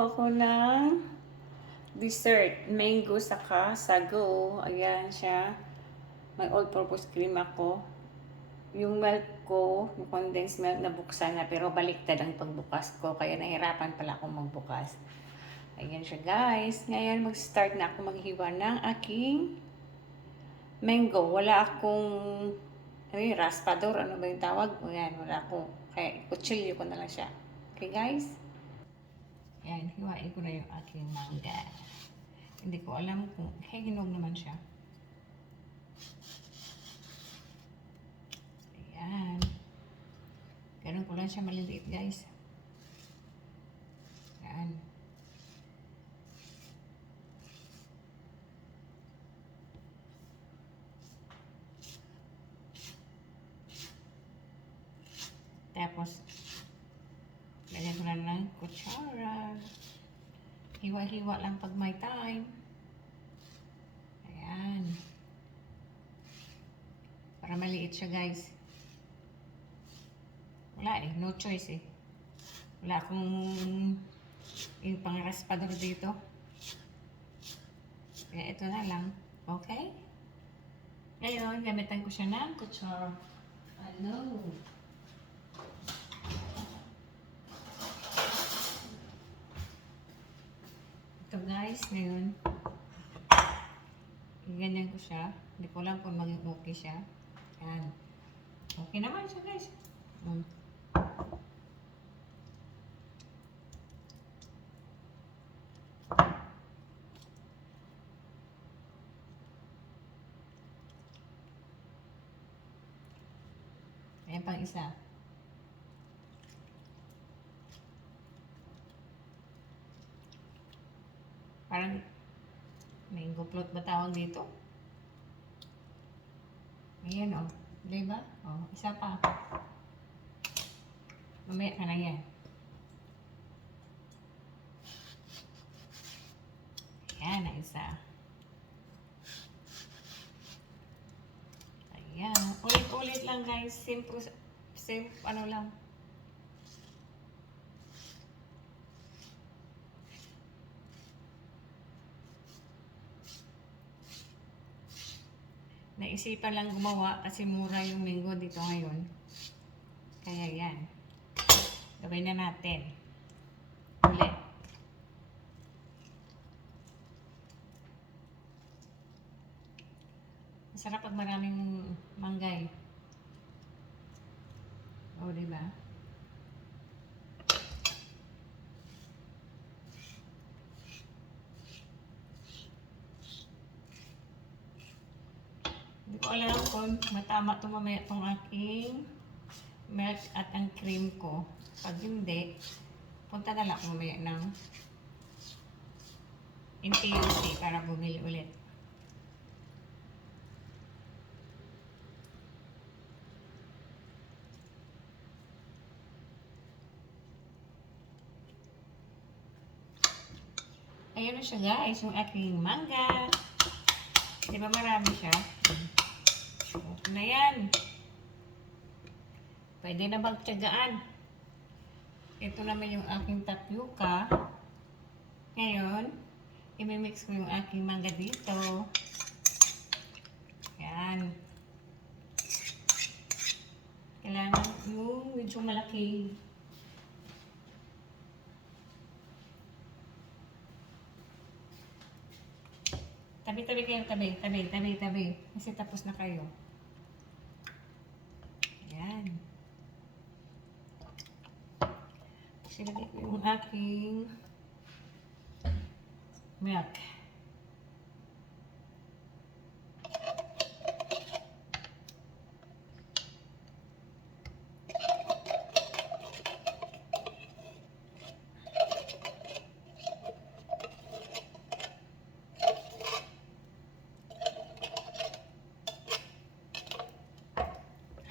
Gagawa ko ng dessert. Mango saka sago. Ayan siya. May all-purpose cream ako. Yung milk ko, yung condensed milk, nabuksan na. Pero baliktad ang pagbukas ko. Kaya nahirapan pala akong magbukas. Ayan siya guys. Ngayon mag-start na ako maghiwa ng aking mango. Wala akong raspador. Ano ba yung tawag? Ayan, wala akong. Kaya kutsilyo ko na lang siya. Okay guys? Ayan, hiwain ko na yung aking mangga. Hindi ko alam kung hinog naman siya. Ayan. Ganun ko lang siya maliliit, guys. Ayan. Tapos, lagyan ko na ng kutsara. Hiwa-hiwa lang pag may time. Ayan. Para maliit siya, guys. Wala eh. No choice eh. Wala akong yung pang-raspador dito. Kaya ito na lang. Okay? Ngayon, gamitan ko siya ng kutsara. Ano? Ito guys, ngayon, ganyan ko siya. Hindi ko lang kung maging okay siya. Yan. Okay naman siya guys. Ayan pang isa. Parang mango float ba tawag dito? Ayan o. Diba? O, isa pa. Mamaya ka na yan. Ayan na isa. Ayan. Ulit-ulit lang guys. Simple, ano lang. Naisipan lang gumawa kasi mura yung mango dito ngayon. Kaya yan. Gawin na natin. Ulit. Masarap pag maraming manggay. O, diba? Hindi ko alam kung matama ito mamaya itong aking milk at ang cream ko. Pag hindi, punta na lang mamaya ng NTUC para bumili ulit. Ayan na siya guys, yung aking mangga. Di ba marami siya? Okay na yan. Pwede na magtiyagaan. Ito naman yung aking tapioca. Ngayon, imimix ko yung aking mangga dito. Yan. Kailangan yung medyo malaki. Tabi-tabi kayo, tabi. Kasi tapos na kayo. Yan. Silagay ko yung aking milk.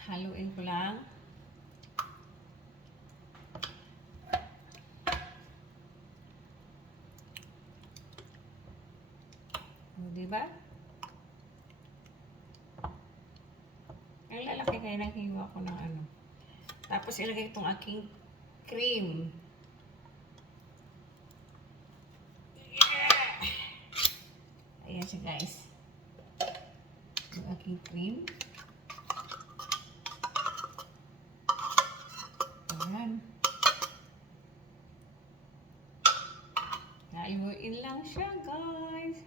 Haluin ko lang. Diba? Ang lalaki kayo ng hiwa ko ng ano. Tapos ilagay itong aking cream. Ayan siya guys. Yung aking cream. Ayan. Haluin lang siya guys.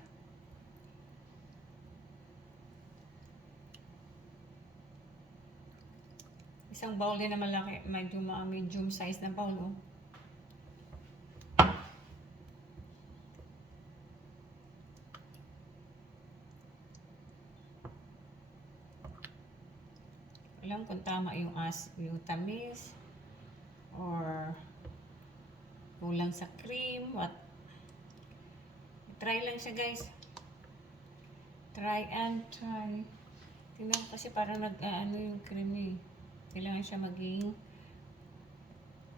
Isang bowl din na malaki, medium size na bowl. Oh. Alam kung tama yung tamis or kulang sa cream, what. Try lang siya guys. Try and try. Tingnan ko kasi parang nag-ano yung cream eh. Kailangan siya maging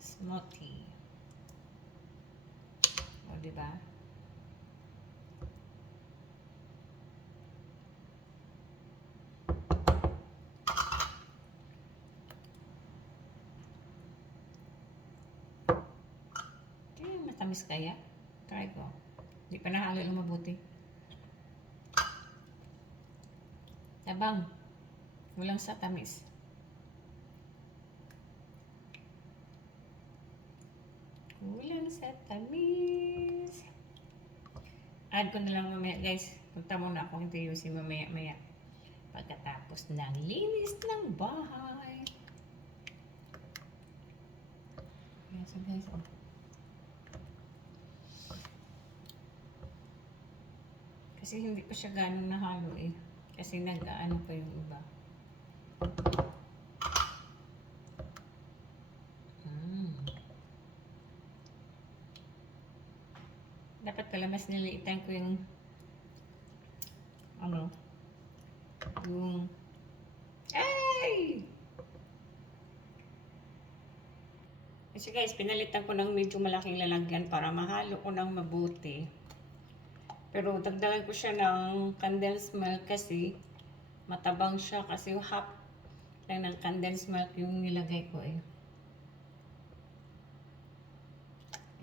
smoothie. O, diba? Matamis kaya? Try ko. Hindi pa nahalo ng mabuti. Tabang. Walang sa tamis. Kulang sa tamis. Add ko na lang mamaya guys. Punta muna akong tiyusin mamaya-maya. Pagkatapos ng linis ng bahay. Ayan so guys. Oh. Kasi hindi pa siya ganong nahalo eh. Kasi nag-ano pa yung iba. Dapat pala mas niliitan ko yung yung ay! Kasi guys, pinalitan ko ng medyo malaking lalagyan para mahalo ko ng mabuti. Pero dagdagan ko siya ng condensed milk kasi matabang siya kasi half lang ng condensed milk yung nilagay ko eh.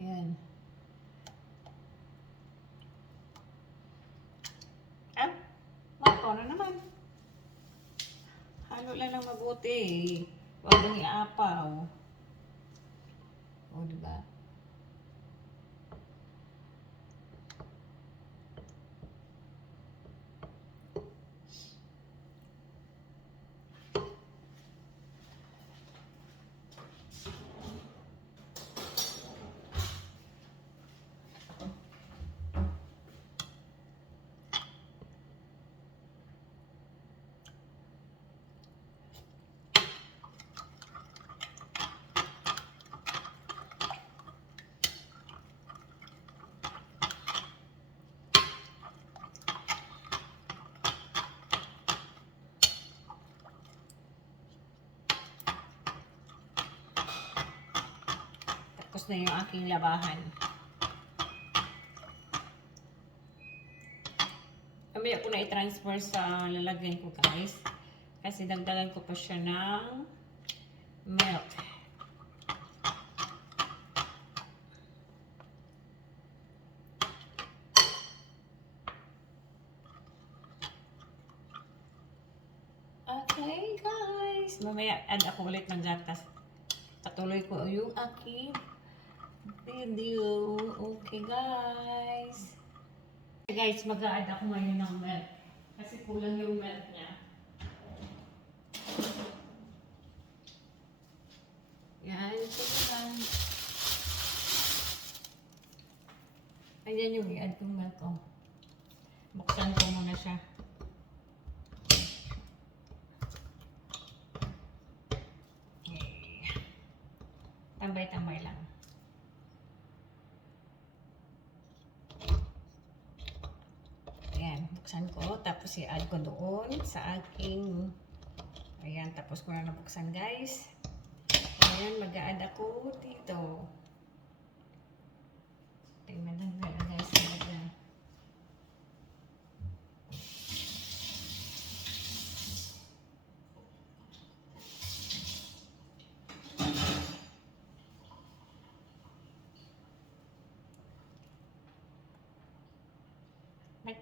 Ayan. Mako na naman. Halo lang ng mabuti. Huwag nang iapaw. O, diba? Tapos na yung aking labahan. Mamaya ko na i-transfer sa lalagyan ko guys. Kasi dagdagan ko pa siya ng milk. Okay guys. Mamaya add ako ulit ng gatas. Patuloy ko yung aking video. Okay guys. Guys, mag-a-add ako ngayon ng milk. Kasi kulang yung milk niya. Yan, ito lang. Ayan yung i-add kong milk ko. Buksan ko muna siya. Okay. Tambay-tambay lang. Ayan, buksan ko. Tapos i-add ko doon sa aking... Ayan, tapos ko na nabuksan guys. Ayan, mag-a-add ako dito. Tingnan lang guys.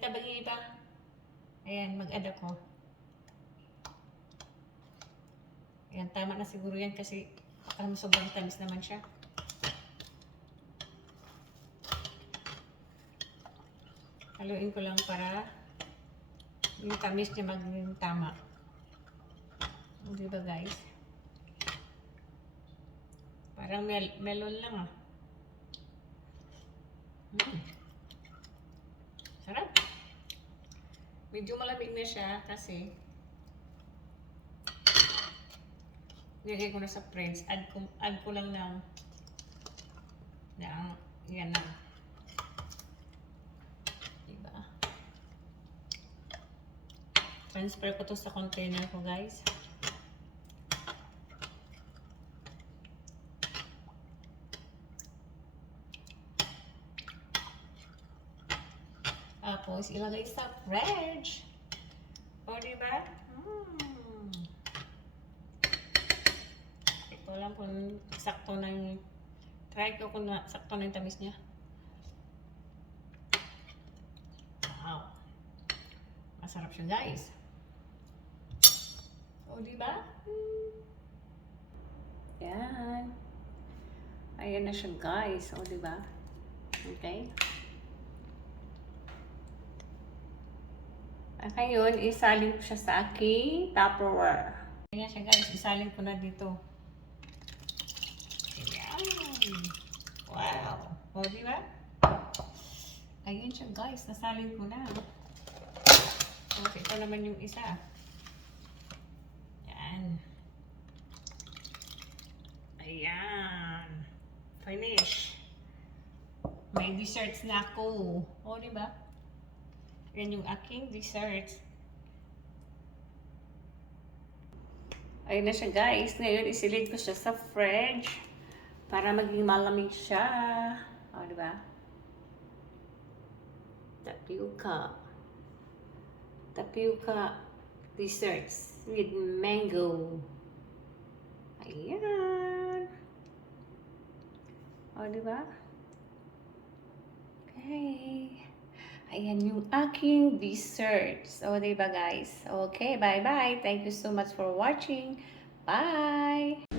Nagtabagi ba? Ayan, mag-add ako. Ayan, tama na siguro yan kasi parang sobrang tamis naman siya. Haluin ko lang para yung tamis niya maging tama. Di ba guys? Parang melon lang ah. Sarap. Medyo malamig na siya kasi nilagay ko na sa fridge. Add ko lang ng yan na. Diba? Transfer ko to sa container ko guys. Tapos, ilagay sa fridge. O, diba? Ito lang kung sakto ng... Try ko kung sakto ng tamis niya. Wow. Masarap siya, guys. O, diba? Yan. Ayan na siya, guys. O, diba? Okay. At ngayon, isalin ko siya sa aking Tupperware. Ayan siya guys, isalin ko na dito. Ayan. Wow. O, diba? Ayan siya guys, nasalin ko na. So, ito naman yung isa. Ayan. Ayan. Finish. May desserts na ako. O, diba? Yan yung aking dessert. Ayun na siya guys. Ngayon isilid ko siya sa fridge para maging malamig siya. O, diba? Tapioca. Tapioca desserts with mango. Ayan. O, diba? Okay. Ayan yung aking desserts. O, diba guys? Okay, bye-bye. Thank you so much for watching. Bye!